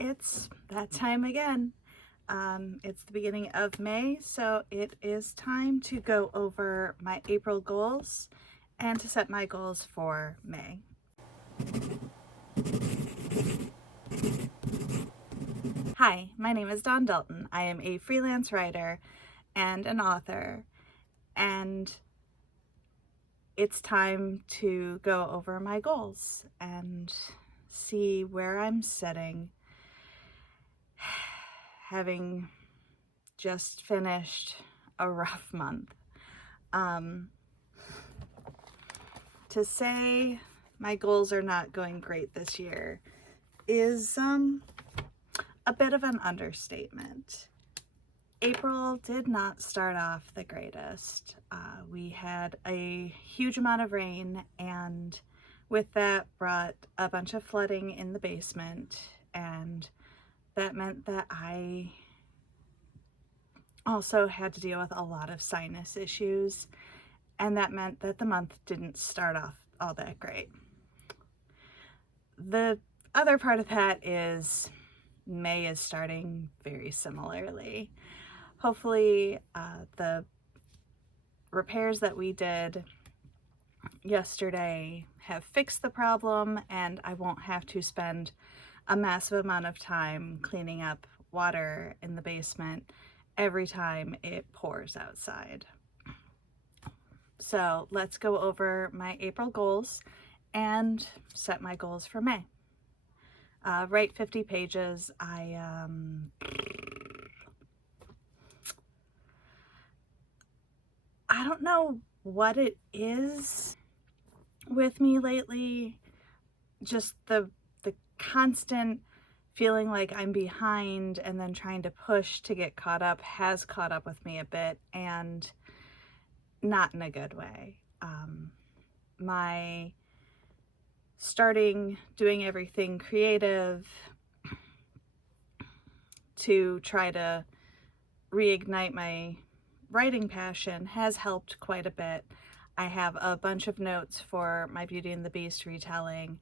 It's that time again. It's the beginning of May, so it is time to go over my April goals and to set my goals for May. Hi, my name is Dawn Dalton. I am a freelance writer and an author, and it's time to go over my goals and see where I'm sitting. Having just finished a rough month. To say my goals are not going great this year is a bit of an understatement. April did not start off the greatest. We had a huge amount of rain, and with that brought a bunch of flooding in the basement, and that meant that I also had to deal with a lot of sinus issues, and that meant that the month didn't start off all that great. The other part of that is May is starting very similarly. Hopefully, the repairs that we did yesterday have fixed the problem, and I won't have to spend a massive amount of time cleaning up water in the basement every time it pours outside. So let's go over my April goals and set my goals for May. Write 50 pages. I don't know what it is with me lately. Just the constant feeling like I'm behind and then trying to push to get caught up has caught up with me a bit, and not in a good way. My starting doing everything creative to try to reignite my writing passion has helped quite a bit. I have a bunch of notes for my Beauty and the Beast retelling.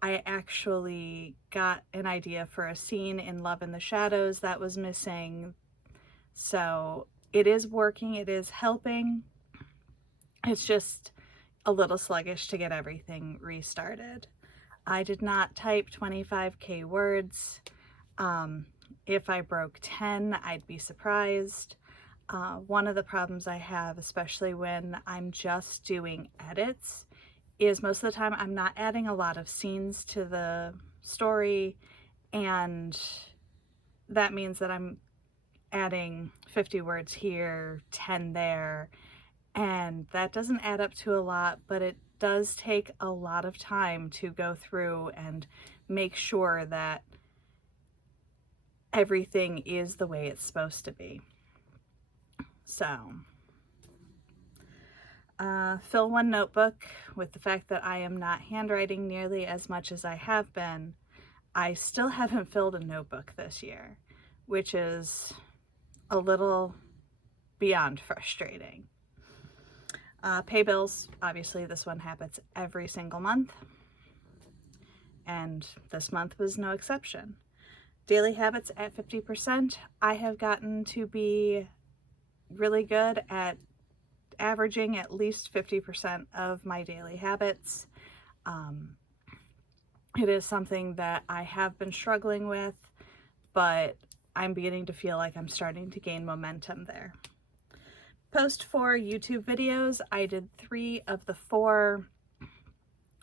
I actually got an idea for a scene in Love in the Shadows that was missing. So it is working, it is helping. It's just a little sluggish to get everything restarted. I did not type 25K words. If I broke 10, I'd be surprised. One of the problems I have, especially when I'm just doing edits, is most of the time I'm not adding a lot of scenes to the story, and that means that I'm adding 50 words here, 10 there, and that doesn't add up to a lot, but it does take a lot of time to go through and make sure that everything is the way it's supposed to be. So, fill one notebook. With the fact that I am not handwriting nearly as much as I have been, I still haven't filled a notebook this year, which is a little beyond frustrating. Pay bills. Obviously, this one happens every single month, and this month was no exception. Daily habits at 50%. I have gotten to be really good at averaging at least 50% of my daily habits. It is something that I have been struggling with, but I'm beginning to feel like I'm starting to gain momentum there. Post 4 YouTube videos. I did 3 of the 4.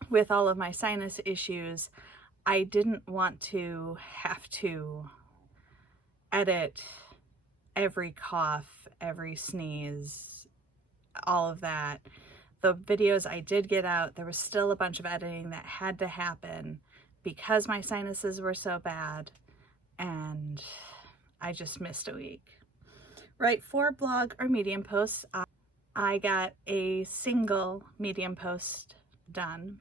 With all of my sinus issues, I didn't want to have to edit every cough, every sneeze, all of that. The videos I did get out, there was still a bunch of editing that had to happen because my sinuses were so bad, and I just missed a week. Write 4 blog or Medium posts. I got a single Medium post done,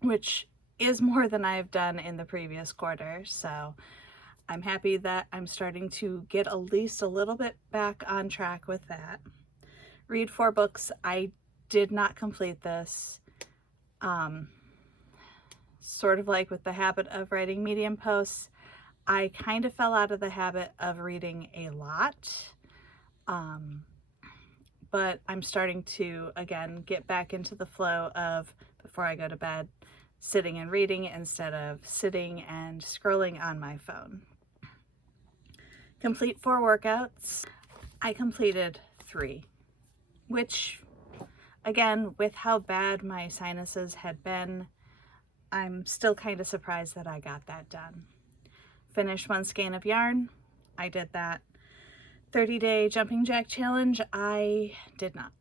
which is more than I've done in the previous quarter, so I'm happy that I'm starting to get at least a little bit back on track with that. Read 4 books. I did not complete this. Sort of like with the habit of writing Medium posts, I kind of fell out of the habit of reading a lot, but I'm starting to, again, get back into the flow of, before I go to bed, sitting and reading instead of sitting and scrolling on my phone. Complete 4 workouts. I completed 3, which, again, with how bad my sinuses had been, I'm still kind of surprised that I got that done. Finished 1 skein of yarn. I did that. 30-day jumping jack challenge. I did not.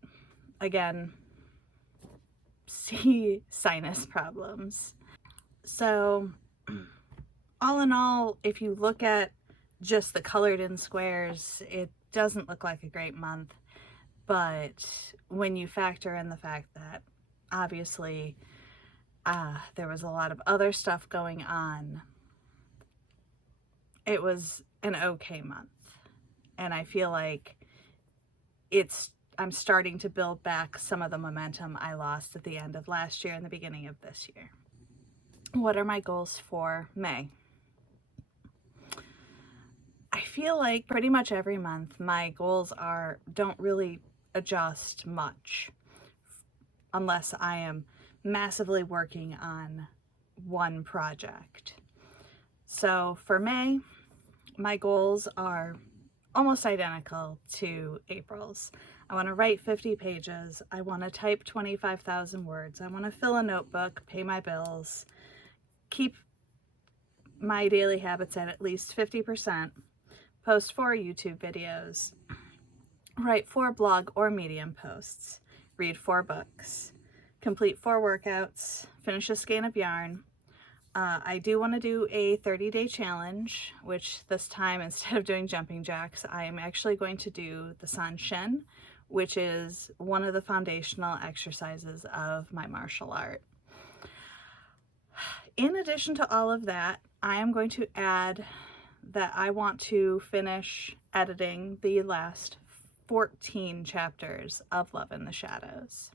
Again, see sinus problems. So all in all, if you look at just the colored in squares, it doesn't look like a great month. But when you factor in the fact that obviously there was a lot of other stuff going on, it was an okay month. And I feel like I'm starting to build back some of the momentum I lost at the end of last year and the beginning of this year. What are my goals for May? I feel like pretty much every month my goals don't really adjust much unless I am massively working on one project. So for May, my goals are almost identical to April's. I want to write 50 pages. I want to type 25,000 words. I want to fill a notebook, pay my bills, keep my daily habits at least 50%, post 4 YouTube videos, write 4 blog or Medium posts, read 4 books, complete 4 workouts, finish a skein of yarn. I do want to do a 30-day challenge, which this time, instead of doing jumping jacks, I am actually going to do the Sanshin, which is one of the foundational exercises of my martial art. In addition to all of that, I am going to add that I want to finish editing the last 14 chapters of Love in the Shadows.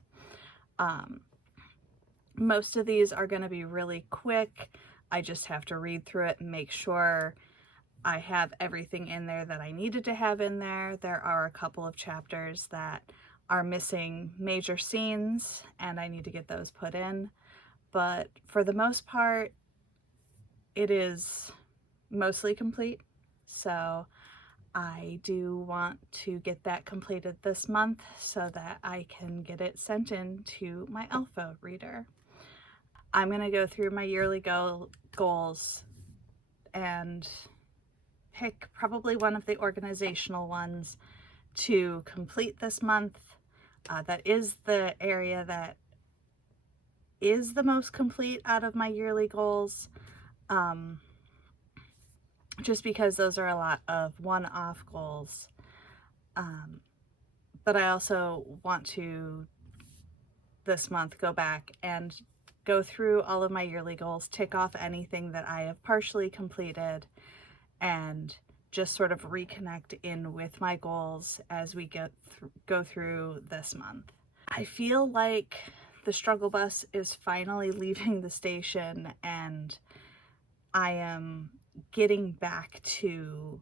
Most of these are going to be really quick. I just have to read through it and make sure I have everything in there that I needed to have in there. There are a couple of chapters that are missing major scenes and I need to get those put in. But for the most part, it is mostly complete. So I do want to get that completed this month so that I can get it sent in to my Elfo reader. I'm going to go through my yearly goals and pick probably one of the organizational ones to complete this month. That is the area that is the most complete out of my yearly goals. Just because those are a lot of one-off goals. But I also want to, this month, go back and go through all of my yearly goals, tick off anything that I have partially completed, and just sort of reconnect in with my goals as we go through this month. I feel like the struggle bus is finally leaving the station and I am getting back to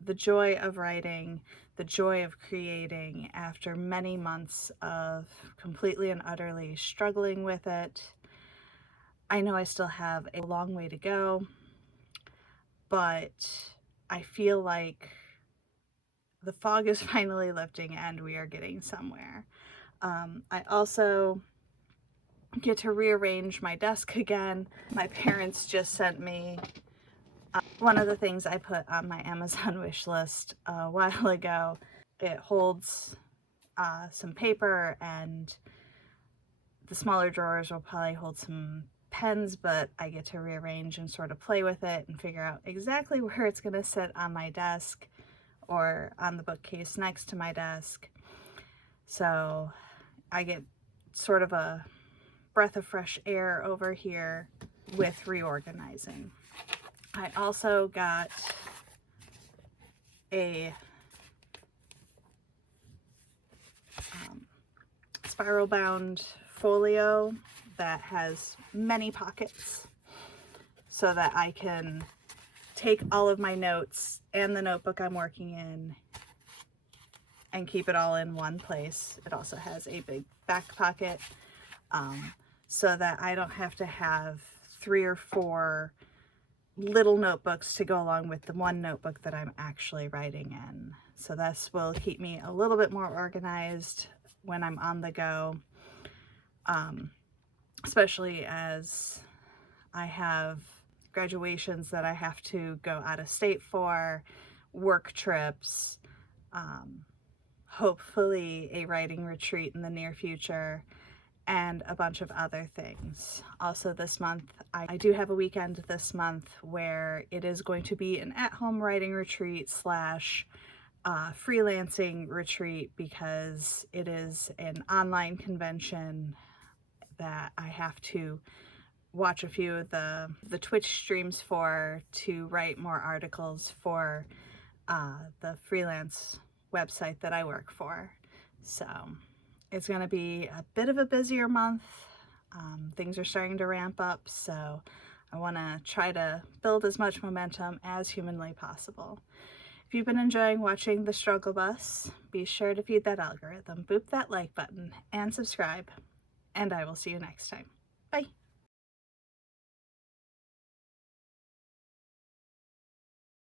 the joy of writing, the joy of creating after many months of completely and utterly struggling with it. I know I still have a long way to go, but I feel like the fog is finally lifting and we are getting somewhere. I also get to rearrange my desk again. My parents just sent me one of the things I put on my Amazon wish list a while ago. It holds some paper, and the smaller drawers will probably hold some pens, but I get to rearrange and sort of play with it and figure out exactly where it's going to sit on my desk or on the bookcase next to my desk. So I get sort of a breath of fresh air over here with reorganizing. I also got a spiral bound folio that has many pockets so that I can take all of my notes and the notebook I'm working in and keep it all in one place. It also has a big back pocket, so that I don't have to have 3 or 4 little notebooks to go along with the one notebook that I'm actually writing in. So this will keep me a little bit more organized when I'm on the go, especially as I have graduations that I have to go out of state for, work trips, hopefully a writing retreat in the near future, and a bunch of other things. Also this month, I do have a weekend this month where it is going to be an at-home writing retreat slash freelancing retreat, because it is an online convention that I have to watch a few of the Twitch streams for to write more articles for the freelance website that I work for. So it's going to be a bit of a busier month. Things are starting to ramp up, so I want to try to build as much momentum as humanly possible. If you've been enjoying watching The Struggle Bus, be sure to feed that algorithm, boop that like button, and subscribe, and I will see you next time. Bye!